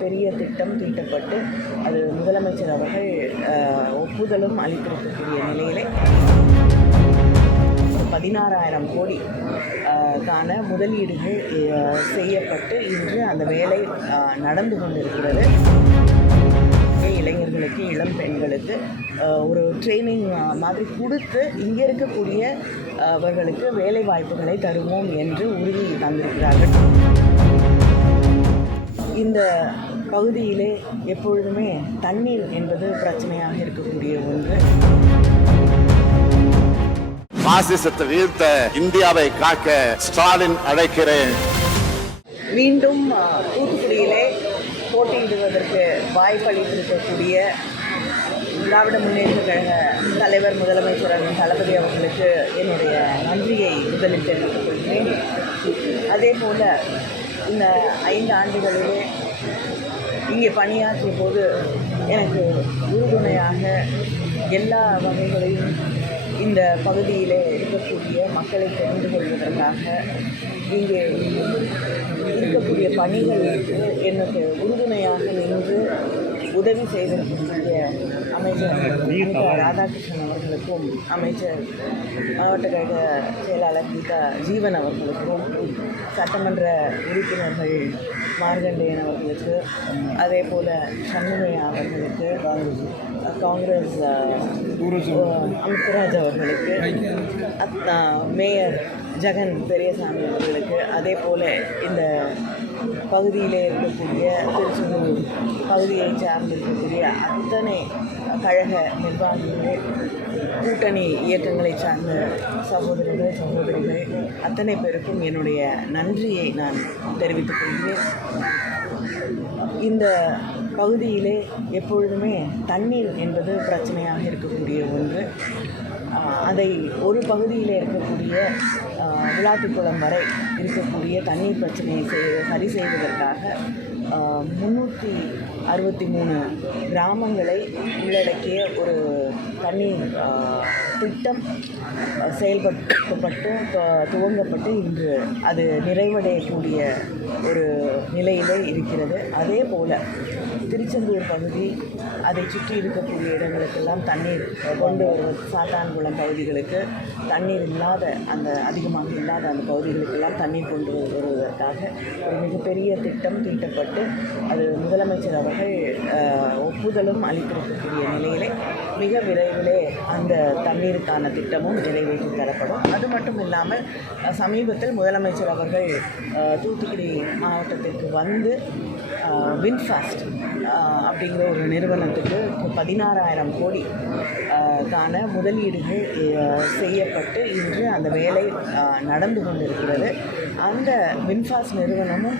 பெரிய திட்டம் தீட்டப்பட்டு அது முதலமைச்சர் அவர்கள் ஒப்புதலும் அளித்திருக்கக்கூடிய நிலையிலே பதினாறாயிரம் கோடி கான முதலீடுகள் செய்யப்பட்டு இன்று அந்த வேலை நடந்து கொண்டிருக்கிறது. இளைஞர்களுக்கு இளம் பெண்களுக்கு ஒரு ட்ரைனிங் மாதிரி கொடுத்து இங்கே இருக்கக்கூடிய அவர்களுக்கு வேலை வாய்ப்புகளை தருவோம் என்று உறுதி தந்திருக்கிறார்கள். இந்த பகுதியிலே எப்பொழுதுமே தண்ணீர் என்பது பிரச்சனையாக இருக்கக்கூடிய ஒன்று. பாசிசத்தை வீழ்த்த இந்தியாவை காக்க ஸ்டாலின் அழைக்கிறேன். மீண்டும் தூத்துக்குடியிலே போட்டியிடுவதற்கு வாய்ப்பளித்திருக்கக்கூடிய திராவிட முன்னேற்ற கழக தலைவர் முதலமைச்சர் தளபதி அவர்களுக்கு என்னுடைய நன்றியை முதலில் தெரிவித்துக் கொள்கிறேன். அதே போல் இந்த ஐந்து ஆண்டுகளிலே இங்கே பணியாற்றிய போது எனக்கு உறுதுணையாக எல்லா வகைகளையும் இந்த பகுதியிலே இருக்கக்கூடிய மக்களை தெரிந்து கொள்வதற்காக இங்கே இருக்கக்கூடிய பணிகளுக்கு எனக்கு உறுதுணையாக நின்று உதவி செய்திருக்கக்கூடிய அமைச்சர் ராதாகிருஷ்ணன் அவர்களுக்கும் அமைச்சர் மாவட்ட கழக செயலாளர் கீதா ஜீவன் அவர்களுக்கும் சட்டமன்ற உறுப்பினர்கள் மார்கண்டேயன் அவர்களுக்கு அதே போல் சண்முகையா அவர்களுக்கு காங்கிரஸ் அமித்ராஜ் அவர்களுக்கு மேயர் ஜெகன் பெரியசாமி அவர்களுக்கு அதே போல் இந்த பகுதியிலே இருக்கக்கூடிய திருச்செந்தூர் பகுதியை சார்ந்து இருக்கக்கூடிய அத்தனை கழக நிர்வாகிகள் கூட்டணி இயக்கங்களை சார்ந்த சகோதரர்கள் சகோதரிகள் அத்தனை பேருக்கும் என்னுடைய நன்றியை நான் தெரிவித்துக் கொள்கிறேன். இந்த பகுதியிலே எப்பொழுதுமே தண்ணீர் என்பது பிரச்சனையாக இருக்கக்கூடிய ஒன்று. அதை ஒரு பகுதியில் இருக்கக்கூடிய ஆஹ் வரை இருக்கக்கூடிய தண்ணீர் பிரச்சனையை செய் சரி செய்வதற்காக முந்நூற்றி அறுபத்தி மூணு கிராமங்களை உள்ளடக்கிய ஒரு தண்ணீர் திட்டம் செயல்படுத்தப்பட்டு துவங்கப்பட்டு இன்று அது நிறைவடையக்கூடிய ஒரு நிலையிலே இருக்கிறது. அதே போல் திருச்செந்தூர் பகுதி அதை சுற்றி இருக்கக்கூடிய இடங்களுக்கெல்லாம் தண்ணீர் கொண்டு வருவது சாத்தான்குளம் பகுதிகளுக்கு தண்ணீர் இல்லாத அந்த அதிகமாக இல்லாத அந்த பகுதிகளுக்கெல்லாம் தண்ணீர் கொண்டு வருவதற்காக ஒரு மிகப்பெரிய திட்டம் தீட்டப்பட்டு அது முதலமைச்சர் அவர்கள் ஒப்புதலும் அளித்திருக்கக்கூடிய நிலையிலே மிக விரைவிலே அந்த தண்ணீர் தண்ணீருக்கான திட்டமும் நிறைவேற்றி தரப்படும். அது மட்டும் இல்லாமல் சமீபத்தில் முதலமைச்சர் அவர்கள் தூத்துக்குடி மாவட்டத்திற்கு வந்து வின்ஃபாஸ்ட் அப்படிங்கிற ஒரு நிறுவனத்துக்கு பதினாறாயிரம் கோடி கான முதலீடுகள் செய்யப்பட்டு இன்று அந்த வேலை நடந்து கொண்டிருக்கிறது. அந்த வின்ஃபாஸ்ட் நிறுவனமும்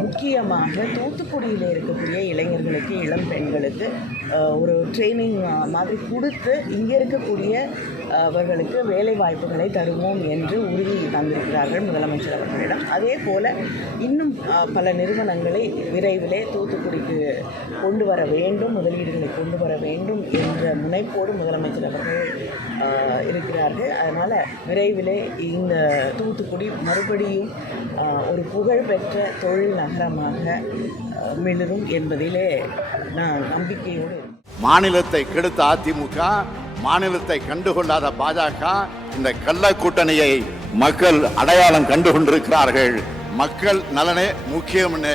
முக்கியமாக தூத்துக்குடியில் இருக்கக்கூடிய இளைஞர்களுக்கு இளம் பெண்களுக்கு ஒரு ட்ரைனிங் மாதிரி கொடுத்து இங்கே இருக்கக்கூடிய அவர்களுக்கு வேலை வாய்ப்புகளை தருவோம் என்று உறுதி தந்திருக்கிறார்கள் முதலமைச்சர் அவர்களிடம். அதே போல் இன்னும் பல நிறுவனங்களை விரைவிலே தூத்துக்குடிக்கு கொண்டு வர வேண்டும் முதலீடுகளை கொண்டு வர வேண்டும் என்ற முனைப்போடு முதலமைச்சர் அவர்கள் இருக்கிறார்கள். அதனால் விரைவிலே இந்த தூத்துக்குடி மறுபடியும் ஒரு புகழ்பெற்ற தொழில் நகரமாக மிளரும் என்பதிலே நான் நம்பிக்கையோடு மாநிலத்தை கெடுத்த அதிமுக மாநிலத்தை கண்டுகொள்ளாத பாஜக இந்த கள்ள கூட்டணியை மக்கள் அடையாளம் கண்டு கொண்டிருக்கிறார்கள் மக்கள் நலனே முக்கியம்னு